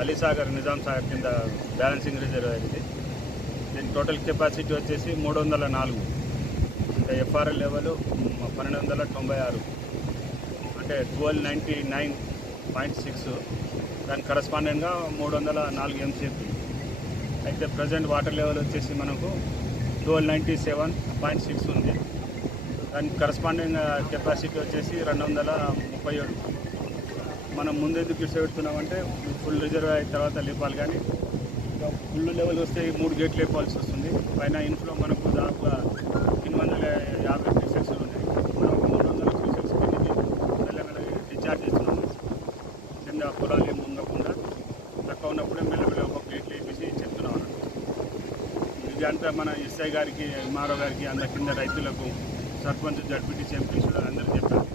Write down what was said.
అలీసాగర్ నిజాం సాగర్ కింద balancing reservoir ఇది. దీని టోటల్ కెపాసిటీ వచ్చేసి 304, అంటే ఎఫ్ఆర్ఎల్ లెవెల్ 1296, అంటే 1299.6. దాని కరస్పాండెంట్గా 304 MCF. అయితే ప్రజెంట్ వాటర్ లెవెల్ వచ్చేసి మనకు 1297.6 ఉంది. దానికి కరస్పాండింగ్ కెపాసిటీ వచ్చేసి 237. మనం ముందెందుకు ఇష్టపెడుతున్నామంటే ఫుల్ రిజర్వ్ అయిన తర్వాత లేపాలి, కానీ ఫుల్ లెవెల్ వస్తే 3 గేట్లు లేపాల్సి వస్తుంది. పైన ఇన్ఫ్లో మనకు దాదాపుగా 850 క్యూసెక్స్ ఉన్నాయి. మనం 300 క్యూసెక్స్ మెల్లమెల్ల డిశ్చార్జ్ చేస్తున్నాము. కింద పొలాలు ఏమి ఉండకుండా తక్కువ ఉన్నప్పుడే మెల్లమెల్ల ఒక గేట్లు వేసి చెప్తున్నాం అన్నట్టు. ఇది అంతా మన ఎస్ఐ గారికి, ఎంఆర్ఓ గారికి, అందరి కింద రైతులకు, సర్పంచ్, జడ్పీటీసీ, ఎంపీసీ అందరికీ చెప్పారు.